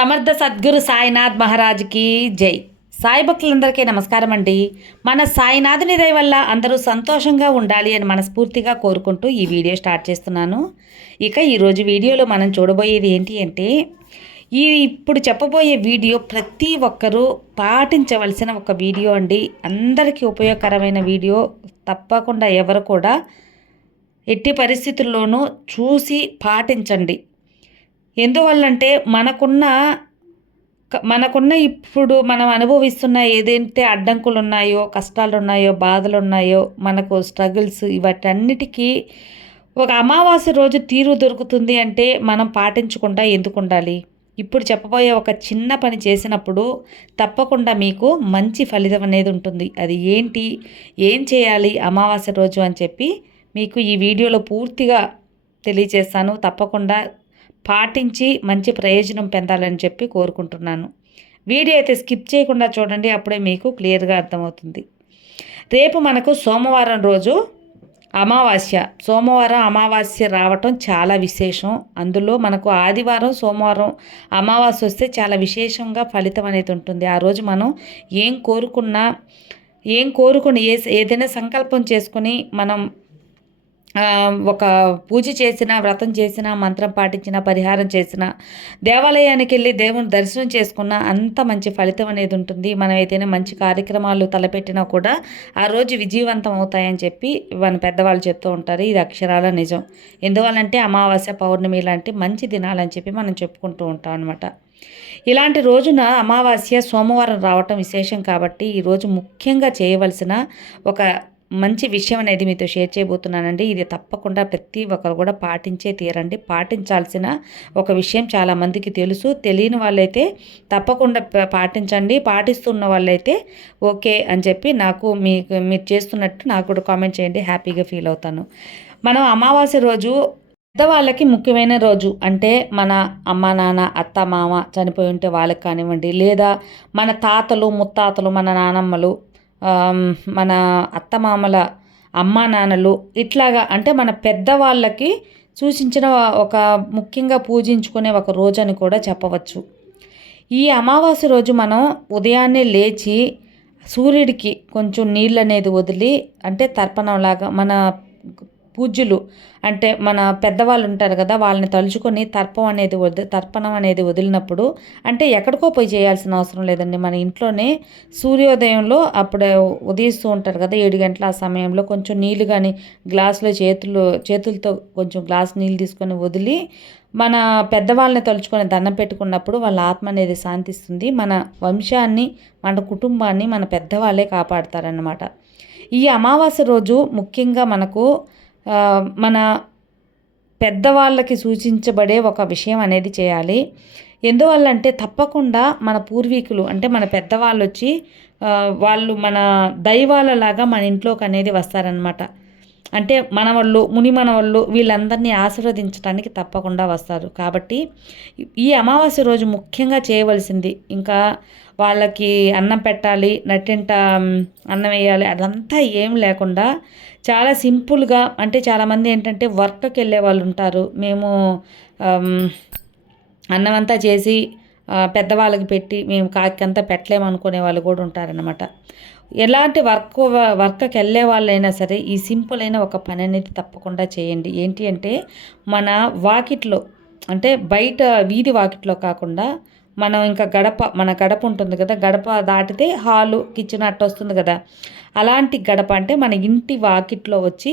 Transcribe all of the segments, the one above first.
సమర్థ సద్గురు సాయినాథ్ మహారాజ్కి జై. సాయి భక్తులందరికీ నమస్కారం అండి. మన సాయినాథుని దయ వల్ల అందరూ సంతోషంగా ఉండాలి అని మనస్ఫూర్తిగా కోరుకుంటూ ఈ వీడియో స్టార్ట్ చేస్తున్నాను. ఇక ఈరోజు వీడియోలో మనం చూడబోయేది ఏంటి అంటే ఈ ఇప్పుడు చెప్పబోయే వీడియో ప్రతి ఒక్కరూ పాటించవలసిన ఒక వీడియో అండి. అందరికీ ఉపయోగకరమైన వీడియో తప్పకుండా ఎవరు కూడా ఎట్టి పరిస్థితుల్లోనూ చూసి పాటించండి. ఎందువల్లంటే మనకున్న మనకున్న ఇప్పుడు మనం అనుభవిస్తున్న ఏదైతే అడ్డంకులు ఉన్నాయో కష్టాలు ఉన్నాయో బాధలు ఉన్నాయో మనకు స్ట్రగుల్స్ ఇవటన్నిటికీ ఒక అమావాస్య రోజు తీరు దొరుకుతుంది అంటే మనం పాటించకుండా ఎందుకు ఉండాలి? ఇప్పుడు చెప్పబోయే ఒక చిన్న పని చేసినప్పుడు తప్పకుండా మీకు మంచి ఫలితం అనేది ఉంటుంది. అది ఏంటి? ఏం చేయాలి అమావాస్య రోజు అని చెప్పి మీకు ఈ వీడియోలో పూర్తిగా తెలియజేస్తాను. తప్పకుండా పాటించి మంచి ప్రయోజనం పొందాలని చెప్పి కోరుకుంటున్నాను. వీడియో అయితే స్కిప్ చేయకుండా చూడండి అప్పుడే మీకు క్లియర్గా అర్థమవుతుంది. రేపు మనకు సోమవారం రోజు అమావాస్య. సోమవారం అమావాస్య రావటం చాలా విశేషం. అందులో మనకు ఆదివారం సోమవారం అమావాస్య వస్తే చాలా విశేషంగా ఫలితం అనేది ఉంటుంది. ఆ రోజు మనం ఏం కోరుకున్నా ఏం కోరుకుని ఏ ఏదైనా సంకల్పం చేసుకొని మనం ఒక పూజ చేసిన వ్రతం చేసిన మంత్రం పాటించిన పరిహారం చేసిన దేవాలయానికి వెళ్ళి దేవుని దర్శనం చేసుకున్న అంత మంచి ఫలితం అనేది ఉంటుంది. మనం ఏదైనా మంచి కార్యక్రమాలు తలపెట్టినా కూడా ఆ రోజు విజయవంతం అవుతాయని చెప్పి మన పెద్దవాళ్ళు చెప్తూ ఉంటారు. ఇది అక్షరాల నిజం. ఎందువల్లంటే అమావాస్య పౌర్ణమి లాంటి మంచి దినాలని చెప్పి మనం చెప్పుకుంటూ ఉంటాం అనమాట ఇలాంటి రోజున అమావాస్య సోమవారం రావటం విశేషం కాబట్టి ఈరోజు ముఖ్యంగా చేయవలసిన ఒక మంచి విషయం అనేది మీతో షేర్ చేయబోతున్నానండి. ఇది తప్పకుండా ప్రతి ఒక్కరు కూడా పాటించే తీరండి. పాటించాల్సిన ఒక విషయం చాలా మందికి తెలుసు. తెలియని వాళ్ళైతే తప్పకుండా పాటించండి. పాటిస్తున్న వాళ్ళైతే ఓకే అని చెప్పి నాకు మీకు మీరు చేస్తున్నట్టు నాకు కూడా కామెంట్ చేయండి. హ్యాపీగా ఫీల్ అవుతాను. మనం అమావాస్య రోజు పెద్దవాళ్ళకి ముఖ్యమైన రోజు అంటే మన అమ్మ నాన్న అత్త మామ చనిపోయి ఉంటే వాళ్ళకి కానివ్వండి లేదా మన తాతలు ముత్తాతలు మన నానమ్మలు మన అత్తమామల అమ్మా నాన్నలు ఇట్లాగా అంటే మన పెద్దవాళ్ళకి సూచించిన ఒక ముఖ్యంగా పూజించుకునే ఒక రోజు అని కూడా చెప్పవచ్చు. ఈ అమావాస్య రోజు మనం ఉదయాన్నే లేచి సూర్యుడికి కొంచెం నీళ్ళు అనేది వదిలి అంటే తర్పణంలాగా మన పూజ్యులు. అంటే మన పెద్దవాళ్ళు ఉంటారు కదా వాళ్ళని తలుచుకొని తర్పం అనేది వదిలి తర్పణం అనేది వదిలినప్పుడు అంటే ఎక్కడికో పోయి చేయాల్సిన అవసరం లేదండి. మన ఇంట్లోనే సూర్యోదయంలో అప్పుడే ఉదయిస్తూ ఉంటారు కదా ఏడు గంటల ఆ సమయంలో కొంచెం నీళ్ళు కానీ గ్లాసులో చేతులు చేతులతో కొంచెం గ్లాస్ నీళ్ళు తీసుకొని వదిలి మన పెద్దవాళ్ళని తలుచుకొని దండం పెట్టుకున్నప్పుడు వాళ్ళ ఆత్మ అనేది శాంతిస్తుంది. మన వంశాన్ని మన కుటుంబాన్ని మన పెద్దవాళ్ళే కాపాడతారన్నమాట. ఈ అమావాస్య రోజు ముఖ్యంగా మనకు మన పెద్దవాళ్ళకి సూచించబడే ఒక విషయం అనేది చేయాలి. ఎందువల్లంటే తప్పకుండా మన పూర్వీకులు అంటే మన పెద్దవాళ్ళు వచ్చి వాళ్ళు మన దైవాలలాగా మన ఇంట్లోకి అనేది వస్తారనమాట అంటే మనవళ్ళు ముని మనవళ్ళు వీళ్ళందరినీ ఆశీర్వదించడానికి తప్పకుండా వస్తారు. కాబట్టి ఈ అమావాస్య రోజు ముఖ్యంగా చేయవలసింది ఇంకా వాళ్ళకి అన్నం పెట్టాలి నట్టింట అన్నం వేయాలి అదంతా ఏం లేకుండా చాలా సింపుల్గా అంటే చాలామంది ఏంటంటే వర్క్కి వెళ్ళే వాళ్ళు ఉంటారు. మేము అన్నమంతా అన్నం అంతా చేసి పెద్దవాళ్ళకి పెట్టి మేము కాకంతా పెట్టలేము అనుకునే వాళ్ళు కూడా ఉంటారనమాట ఎలాంటి వర్క్ వర్క్కి వెళ్ళే వాళ్ళైనా సరే ఈ సింపుల్ అయిన ఒక పని అనేది తప్పకుండా చేయండి. ఏంటి అంటే మన వాకిట్లో అంటే బయట వీధి వాకిట్లో కాకుండా మనం ఇంకా గడప మన గడప ఉంటుంది కదా గడప దాటితే హాలు కిచెన్ అట్ట వస్తుంది కదా. అలాంటి గడప అంటే మన ఇంటి వాకిట్లో వచ్చి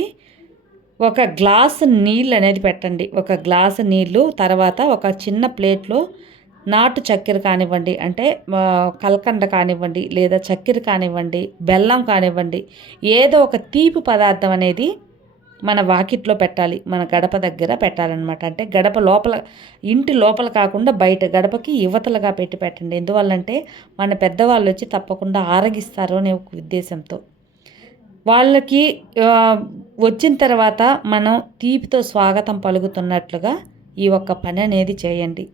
ఒక గ్లాసు నీళ్ళు అనేది పెట్టండి. ఒక గ్లాసు నీళ్ళు తర్వాత ఒక చిన్న ప్లేట్లో నాటు చక్కెర కానివ్వండి అంటే కల్కండ కలకండ కానివ్వండి లేదా చక్కెర కానివ్వండి బెల్లం కానివ్వండి ఏదో ఒక తీపి పదార్థం అనేది మన వాకిట్లో పెట్టాలి మన గడప దగ్గర పెట్టాలన్నమాట. అంటే గడప లోపల ఇంటి లోపల కాకుండా బయట గడపకి యువతలుగా పెట్టి పెట్టండి. ఎందువల్లంటే మన పెద్దవాళ్ళు వచ్చి తప్పకుండా ఆరగిస్తారు అనే ఒక ఉద్దేశంతో. వాళ్ళకి వచ్చిన తర్వాత మనం తీపితో స్వాగతం పలుకుతున్నట్లుగా ఈ ఒక్క పని అనేది చేయండి.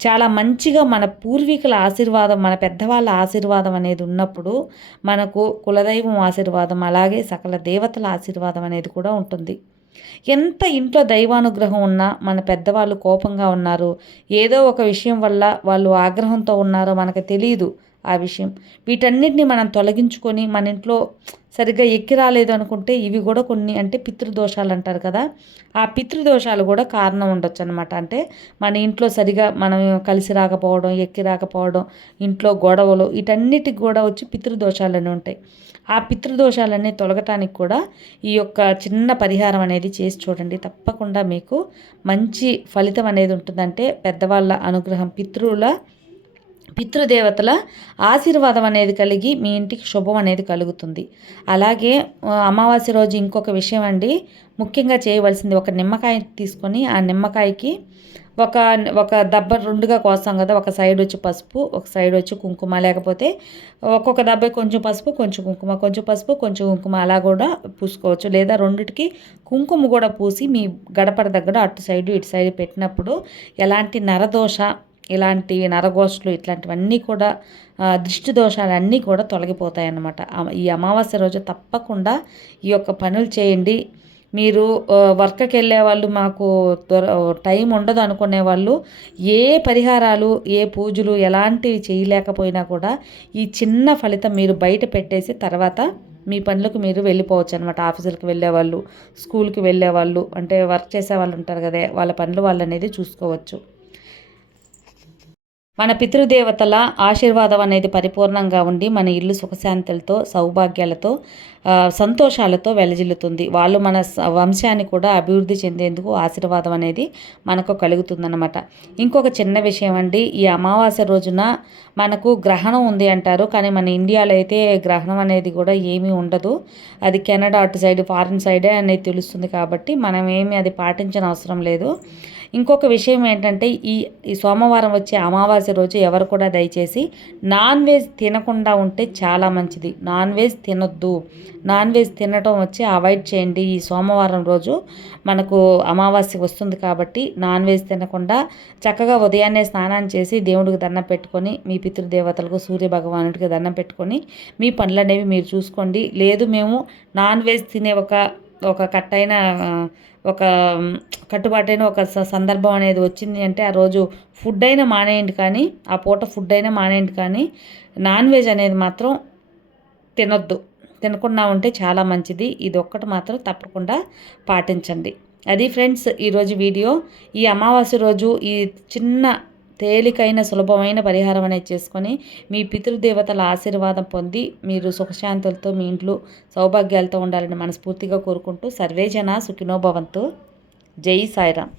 చాలా మంచిగా మన పూర్వీకుల ఆశీర్వాదం మన పెద్దవాళ్ళ ఆశీర్వాదం అనేది ఉన్నప్పుడు మనకు కులదైవం ఆశీర్వాదం అలాగే సకల దేవతల ఆశీర్వాదం అనేది కూడా ఉంటుంది. ఎంత ఇంట్లో దైవానుగ్రహం ఉన్నా మన పెద్దవాళ్ళు కోపంగా ఉన్నారు ఏదో ఒక విషయం వల్ల వాళ్ళు ఆగ్రహంతో ఉన్నారో మనకు తెలియదు ఆ విషయం. వీటన్నిటిని మనం తొలగించుకొని మన ఇంట్లో సరిగ్గా ఎక్కి రాలేదు అనుకుంటే ఇవి కూడా కొన్ని అంటే పితృదోషాలు అంటారు కదా. ఆ పితృదోషాలు కూడా కారణం ఉండొచ్చు అనమాట అంటే మన ఇంట్లో సరిగా మనం కలిసి రాకపోవడం ఎక్కి రాకపోవడం ఇంట్లో గొడవలు వీటన్నిటికి కూడా వచ్చి పితృదోషాలన్నీ ఉంటాయి. ఆ పితృదోషాలన్నీ తొలగటానికి కూడా ఈ యొక్క చిన్న పరిహారం అనేది చేసి చూడండి. తప్పకుండా మీకు మంచి ఫలితం అనేది ఉంటుందంటే పెద్దవాళ్ళ అనుగ్రహం పితృల పితృదేవతల ఆశీర్వాదం అనేది కలిగి మీ ఇంటికి శుభం అనేది కలుగుతుంది. అలాగే అమావాస్య రోజు ఇంకొక విషయం అండి. ముఖ్యంగా చేయవలసింది ఒక నిమ్మకాయ తీసుకొని ఆ నిమ్మకాయకి ఒక ఒక దెబ్బ రెండుగా కోస్తాం కదా ఒక సైడ్ వచ్చి పసుపు ఒక సైడ్ వచ్చి కుంకుమ లేకపోతే ఒక్కొక్క దెబ్బ కొంచెం పసుపు కొంచెం కుంకుమ కొంచెం పసుపు కొంచెం కుంకుమ అలా కూడా పూసుకోవచ్చు. లేదా రెండిటికి కుంకుమ కూడా పూసి మీ గడపడ దగ్గర అటు సైడ్ ఇటు సైడ్ పెట్టినప్పుడు ఎలాంటి నరదోష ఇలాంటివి నరగోష్లు ఇట్లాంటివన్నీ కూడా దృష్టి దోషాలన్నీ కూడా తొలగిపోతాయన్నమాట. ఈ అమావాస్య రోజు తప్పకుండా ఈ యొక్క పనులు చేయండి. మీరు వర్క్కి వెళ్ళే వాళ్ళు మాకు టైం ఉండదు అనుకునే వాళ్ళు ఏ పరిహారాలు ఏ పూజలు ఎలాంటివి చేయలేకపోయినా కూడా ఈ చిన్న ఫలితం మీరు బయట పెట్టేసి తర్వాత మీ పనులకు మీరు వెళ్ళిపోవచ్చు అనమాట ఆఫీసులకు వెళ్ళేవాళ్ళు స్కూల్కి వెళ్ళేవాళ్ళు అంటే వర్క్ చేసే వాళ్ళు ఉంటారు కదా వాళ్ళ పనులు వాళ్ళు అనేది చూసుకోవచ్చు. మన పితృదేవతల ఆశీర్వాదం అనేది పరిపూర్ణంగా ఉండి మన ఇల్లు సుఖశాంతులతో సౌభాగ్యాలతో సంతోషాలతో వెలజిల్లుతుంది. వాళ్ళు మన వంశాన్ని కూడా అభివృద్ధి చెందేందుకు ఆశీర్వాదం అనేది మనకు కలుగుతుందన్నమాట. ఇంకొక చిన్న విషయం అండి. ఈ అమావాస్య రోజున మనకు గ్రహణం ఉంది అంటారు. కానీ మన ఇండియాలో అయితే గ్రహణం అనేది కూడా ఏమీ ఉండదు. అది కెనడా అటు సైడ్ ఫారిన్ సైడే అనేది తెలుస్తుంది కాబట్టి మనం ఏమీ అది పాటించిన అవసరం లేదు. ఇంకొక విషయం ఏంటంటే ఈ ఈ సోమవారం వచ్చే అమావాస్య రోజు ఎవరు కూడా దయచేసి నాన్ వెజ్ తినకుండా ఉంటే చాలా మంచిది. నాన్ వెజ్ తినొద్దు. నాన్ వెజ్ తినటం వచ్చి అవాయిడ్ చేయండి. ఈ సోమవారం రోజు మనకు అమావాస్య వస్తుంది కాబట్టి నాన్ వెజ్ తినకుండా చక్కగా ఉదయాన్నే స్నానం చేసి దేవుడికి దండం పెట్టుకొని మీ పితృదేవతలకు సూర్య భగవానుడికి దండం పెట్టుకొని మీ పనులు అనేవి మీరు చూసుకోండి. లేదు మేము నాన్ వెజ్ తినే ఒక ఒక కట్టైన ఒక కట్టుబాటైన ఒక సందర్భం అనేది వచ్చింది అంటే ఆ రోజు ఫుడ్ అయినా మానేయండి కానీ ఆ పూట ఫుడ్ అయినా మానేయండి కానీ నాన్ వెజ్ అనేది మాత్రం తినొద్దు. తినకుండా ఉంటే చాలా మంచిది. ఇది ఒక్కటి మాత్రం తప్పకుండా పాటించండి. అది ఫ్రెండ్స్ ఈరోజు వీడియో. ఈ అమావాస్య రోజు ఈ చిన్న తేలికైన సులభమైన పరిహారం అనేది చేసుకొని మీ పితృదేవతల ఆశీర్వాదం పొంది మీరు సుఖశాంతులతో మీ ఇంట్లో సౌభాగ్యాలతో ఉండాలని మనస్ఫూర్తిగా కోరుకుంటూ సర్వేజన సుఖినోభవంతో జై సాయిరామ్.